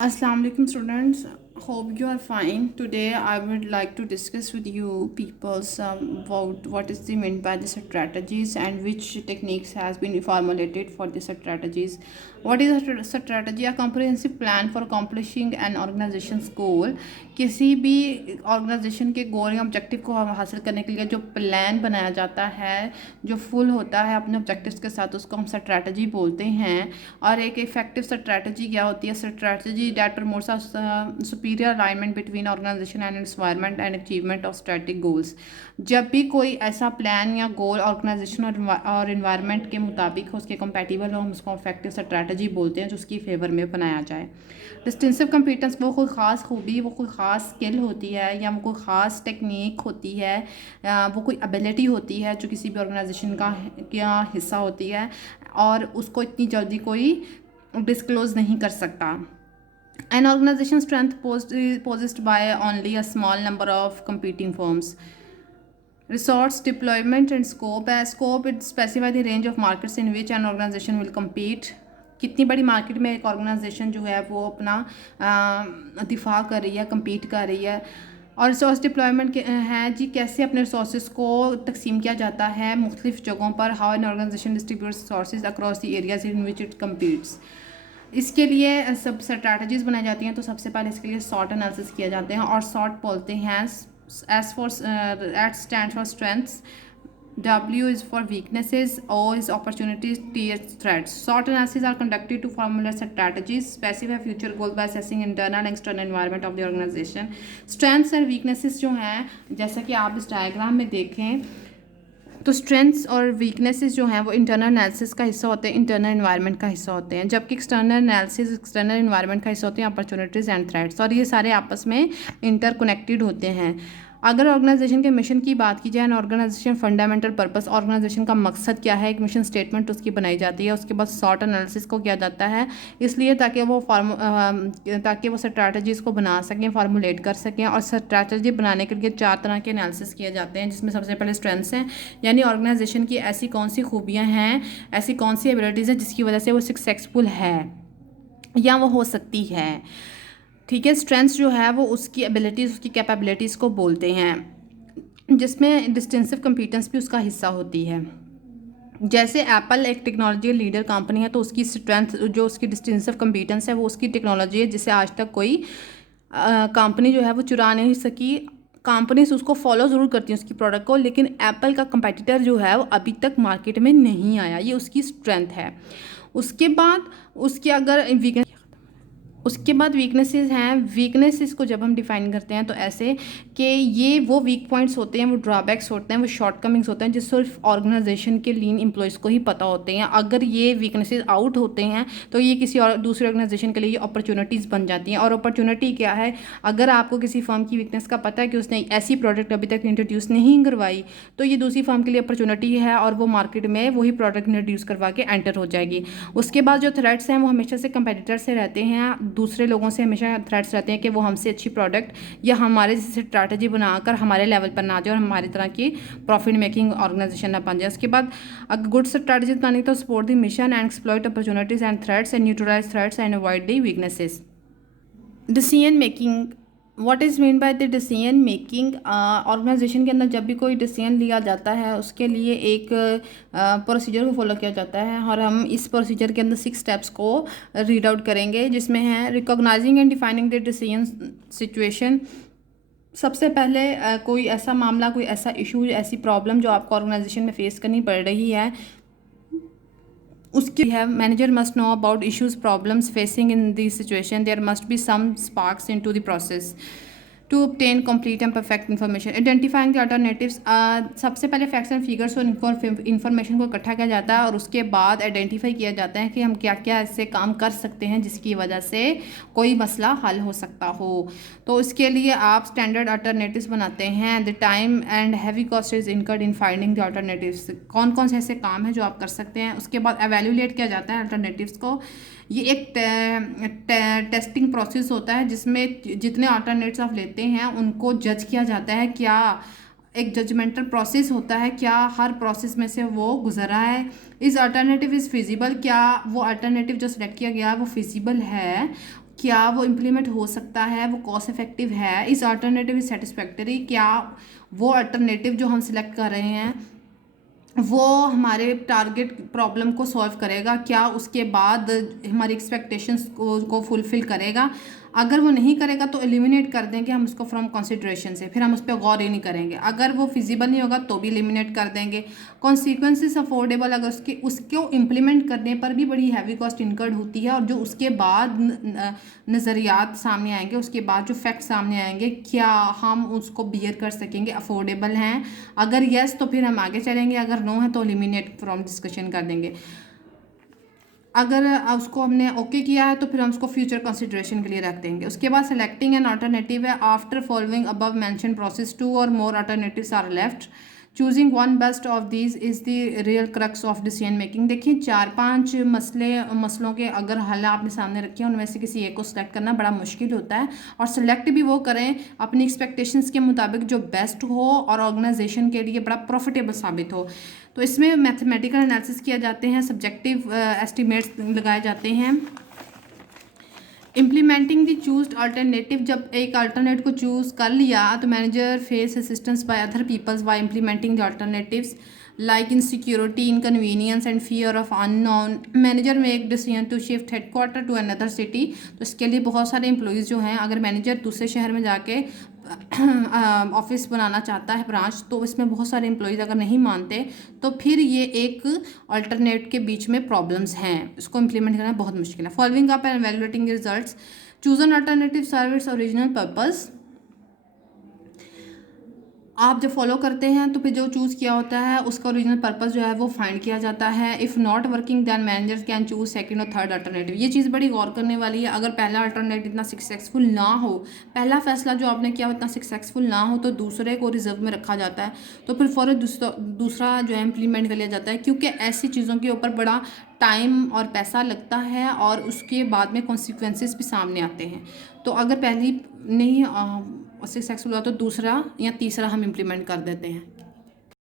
Assalamu alaikum students, hope you are fine. Today I would like to discuss with you peoples about what is the meant by the strategies and which techniques has been formulated for the strategies. What is a strategy? A comprehensive plan for accomplishing an organization's goal. किसी भी organisation के गोल या objective को हासिल करने के लिए जो प्लान बनाया जाता है, जो फुल होता है अपने ऑब्जेक्टिव्स के साथ, उसको हम स्ट्रैटेजी बोलते हैं। और एक इफेक्टिव स्ट्रैटेजी क्या होती है? Strategy that promotes superior alignment between organisation and environment and achievement of strategic goals. जब भी कोई ऐसा प्लान या गोल ऑर्गेनाइजेशन और इन्वायरमेंट के मुताबिक हो, उसके कंपैटिबल हो, हम उसको इफेक्टिव स्ट्रैटेजी बोलते हैं, जो उसकी फेवर में बनाया जाए। डिस्टिंसिव कंपिटेंस वो कोई ख़ास खूबी, वो कोई ख़ास स्किल होती है या वो कोई ख़ास टेक्निक होती है, वो कोई एबिलिटी होती है जो किसी भी ऑर्गेनाइजेशन का हिस्सा होती है और उसको इतनी जल्दी कोई डिस्क्लोज नहीं कर सकता। An organization strength possessed by only a small number of competing firms. Resource deployment and scope. As scope, it specify the range of markets in which an organization will compete. कितनी बड़ी market में एक organisation जो है वो अपना दिफा कर रही है, कम्पीट कर रही है। और रिसोर्स डिप्लॉयमेंट है जी, कैसे अपने रिसोर्स को तकसीम किया जाता है मुख्तलिफ जगहों पर। How an organisation distributes resource across the areas in which it competes. इसके लिए सब स्ट्रैटेजीज बनाई जाती हैं। तो सबसे पहले इसके लिए सॉट एनालिसिस किए जाते हैं और सॉट बोलते हैं S for it stand for strengths, W is for weaknesses, O is opportunities, T is threats. SWOT analysis are conducted to formulate strategies, specify future goals by assessing internal and external environment of the organization. Strengths and weaknesses जो हैं, जैसा कि आप इस diagram में देखें, तो strengths और वीकनेसेस जो हैं वो इंटरनल एनालिसिस का हिस्सा होते हैं, इंटरनल एनवायरनमेंट का हिस्सा होते हैं, जबकि एक्सटर्नल एनालिसिस एक्सटर्नल एनवायरनमेंट का हिस्सा होते हैं अपॉर्चुनिटीज़ एंड थ्रेट्स। और ये सारे आपस में इंटरकनेक्टेड होते हैं। अगर ऑर्गेनाइजेशन के मिशन की बात की जाए ना, ऑर्गेनाइजेशन फंडामेंटल पर्पस, ऑर्गेनाइजेशन का मकसद क्या है, एक मिशन स्टेटमेंट उसकी बनाई जाती है। उसके बाद सॉट एनालिसिस को किया जाता है, इसलिए ताकि वो स्ट्रैटेजीज़ को बना सकें, फार्मूलेट कर सकें। और स्ट्रैटेजी बनाने के लिए 4 तरह के एनालिसिस किए जाते हैं, जिसमें सबसे पहले स्ट्रेंथ्स हैं, यानी ऑर्गेनाइजेशन की ऐसी कौन सी खूबियाँ हैं, ऐसी कौन सी एबिलिटीज़ हैं जिसकी वजह से वो सक्सेसफुल है या वो हो सकती है। ठीक है, स्ट्रेंथ्स जो है वो उसकी एबिलिटीज़, उसकी कैपेबिलिटीज़ को बोलते हैं, जिसमें डिस्टेंसिव कंपीटेंस भी उसका हिस्सा होती है। जैसे एप्पल एक टेक्नोलॉजी लीडर कंपनी है, तो उसकी स्ट्रेंथ जो उसकी डिस्टेंसिव कंपीटेंस है वो उसकी टेक्नोलॉजी है, जिसे आज तक कोई कंपनी जो है वो चुरा नहीं सकी। कंपनीज उसको फॉलो ज़रूर करती हैं उसकी प्रोडक्ट को, लेकिन एप्पल का कंपटीटर जो है वो अभी तक मार्केट में नहीं आया, ये उसकी स्ट्रेंथ है। उसके बाद वीकनेसेस हैं। वीकनेसेस को जब हम डिफाइन करते हैं तो ऐसे कि ये वो वीक पॉइंट्स होते हैं, वो ड्रॉबैक्स होते हैं, वो शॉर्टकमिंग्स होते हैं जो सिर्फ ऑर्गेनाइजेशन के लीन एम्प्लॉयज़ को ही पता होते हैं। अगर ये वीकनेसेस आउट होते हैं तो ये किसी और दूसरे ऑर्गेनाइजेशन के लिए अपॉर्चुनिटीज़ बन जाती हैं। और अपॉर्चुनिटी क्या है? अगर आपको किसी फर्म की वीकनेस का पता है कि उसने ऐसी प्रोडक्ट अभी तक इंट्रोड्यूस नहीं करवाई, तो ये दूसरी फर्म के लिए अपॉर्चुनिटी है और वो मार्केट में वही प्रोडक्ट इंट्रोड्यूस करवा के एंटर हो जाएगी। उसके बाद जो थ्रेट्स हैं वो हमेशा से कंपेटिटर से रहते हैं, दूसरे लोगों से हमेशा थ्रेट्स रहते हैं कि वो हमसे अच्छी प्रोडक्ट या हमारे जैसे स्ट्रैटेजी बनाकर हमारे लेवल पर ना आ जाए और हमारी तरह की प्रॉफिट मेकिंग ऑर्गेनाइजेशन ना बन जाए। उसके बाद अगर गुड स्ट्रैटेजी बनानी तो support the mission and exploit opportunities and threats and neutralise threats and avoid the weaknesses. Decision making, what is mean by the decision making? Organisation के अंदर जब भी कोई डिसीजन लिया जाता है उसके लिए एक प्रोसीजर को फॉलो किया जाता है, और हम इस प्रोसीजर के अंदर 6 स्टेप्स को रीड आउट करेंगे, जिसमें है recognising and defining the decision situation. सबसे पहले कोई ऐसा मामला, कोई ऐसा इशू, ऐसी प्रॉब्लम जो आपको ऑर्गेनाइजेशन में फेस करनी पड़ रही है, उसकी है manager must know about issues problems facing in the situation, there must be some sparks in to the process to obtain complete and perfect information. Identifying the alternatives, सबसे पहले फैक्ट्स एंड फिगर्स और information को इकट्ठा किया जाता है और उसके बाद आइडेंटिफाई किया जाता है कि हम क्या क्या ऐसे काम कर सकते हैं जिसकी वजह से कोई मसला हल हो सकता हो। तो इसके लिए आप स्टैंडर्ड अल्टरनेटिव्स बनाते हैं। The time and heavy cost is incurred in finding the alternatives, कौन कौन से ऐसे काम हैं जो आप कर सकते हैं। उसके बाद एवेल्यूएट किया जाता है अल्टरनेटिव्स को। ये एक टेस्टिंग प्रोसेस होता है जिसमें जितने अल्टरनेटिव्स आप लेते हैं उनको जज किया जाता है, क्या एक जजमेंटल प्रोसेस होता है, क्या हर प्रोसेस में से वो गुजरा है। इस अल्टरनेटिव इज़ फिजिबल, क्या वो अल्टरनेटिव जो सिलेक्ट किया गया है वो फिजिबल है। क्या वो इम्प्लीमेंट हो सकता है, वो कॉस्ट इफेक्टिव है, इस अल्टरनेटिव इज सेटिस्फैक्टरी, क्या वो अल्टरनेटिव जो हम सिलेक्ट कर रहे हैं वो हमारे टारगेट प्रॉब्लम को सॉल्व करेगा, क्या उसके बाद हमारी एक्सपेक्टेशंस को फुलफ़िल करेगा। अगर वो नहीं करेगा तो एलिमिनेट कर देंगे हम उसको फ्रॉम कंसिड्रेशन से, फिर हम उस पर गौर ही नहीं करेंगे। अगर वो फिजिबल नहीं होगा तो भी एलिमिनेट कर देंगे। कॉन्सिक्वेंसेस अफोर्डेबल, अगर उसको इम्प्लीमेंट करने पर भी बड़ी हैवी कॉस्ट इनकर्ड होती है, और जो उसके बाद नज़रियात सामने आएंगे, उसके बाद जो फैक्ट सामने आएंगे, क्या हम उसको बियर कर सकेंगे, अफोर्डेबल हैं। अगर येस तो फिर हम आगे चलेंगे, अगर नो है तो एलिमिनेट फ्रॉम डिस्कशन कर देंगे। अगर उसको हमने ओके किया है तो फिर हम उसको फ्यूचर कंसिडरेशन के लिए रख देंगे। उसके बाद सेलेक्टिंग एन अल्टरनेटिव है। After following above mentioned process, 2 और more alternatives are left. Choosing one best of these is the real crux of decision making. देखिए 4-5 मसलों के अगर हल आपने सामने रखे हैं, उनमें से किसी एक को सिलेक्ट करना बड़ा मुश्किल होता है, और सिलेक्ट भी वो करें अपनी एक्सपेक्टेशंस के मुताबिक जो बेस्ट हो और ऑर्गेनाइजेशन के लिए बड़ा प्रॉफिटेबल साबित हो। तो इसमें मैथमेटिकल एनालिसिस किया जाते हैं, सब्जेक्टिव एस्टिमेट्स लगाए जाते हैं। इम्प्लीमेंटिंग द चूज्ड अल्टरनेटिव, जब एक अल्टरनेट को चूज़ कर लिया तो manager face assistance by other peoples by implementing the alternatives like insecurity, inconvenience and fear of unknown. Manager make decision to shift headquarter to another city. तो इसके लिए बहुत सारे एम्प्लॉयज़ जो हैं, अगर मैनेजर दूसरे शहर में जाके ऑफिस बनाना चाहता है, ब्रांच, तो इसमें बहुत सारे एम्प्लॉयज़ अगर नहीं मानते तो फिर ये एक अल्टरनेट के बीच में प्रॉब्लम्स हैं, इसको इम्प्लीमेंट करना बहुत मुश्किल है। Following up and evaluating results, choose an alternative service original purpose. आप जब फॉलो करते हैं तो फिर जो चूज़ किया होता है उसका ओरिजिनल पर्पस जो है वो फाइंड किया जाता है। If not working then managers can choose second और थर्ड अल्टरनेटिव। ये चीज़ बड़ी गौर करने वाली है। अगर पहला अल्टरनेटिव इतना सक्सेसफुल ना हो, पहला फैसला जो आपने किया इतना सक्सेसफुल ना हो, तो दूसरे को रिजर्व में रखा जाता है, तो फिर फौरन दूसरा जो है इम्प्लीमेंट कर लिया जाता है, क्योंकि ऐसी चीज़ों के ऊपर बड़ा टाइम और पैसा लगता है और उसके बाद में कॉन्सिक्वेंसेस भी सामने आते हैं। तो अगर पहली नहीं सक्सेसफुल हुआ तो दूसरा या तीसरा हम इम्प्लीमेंट कर देते हैं।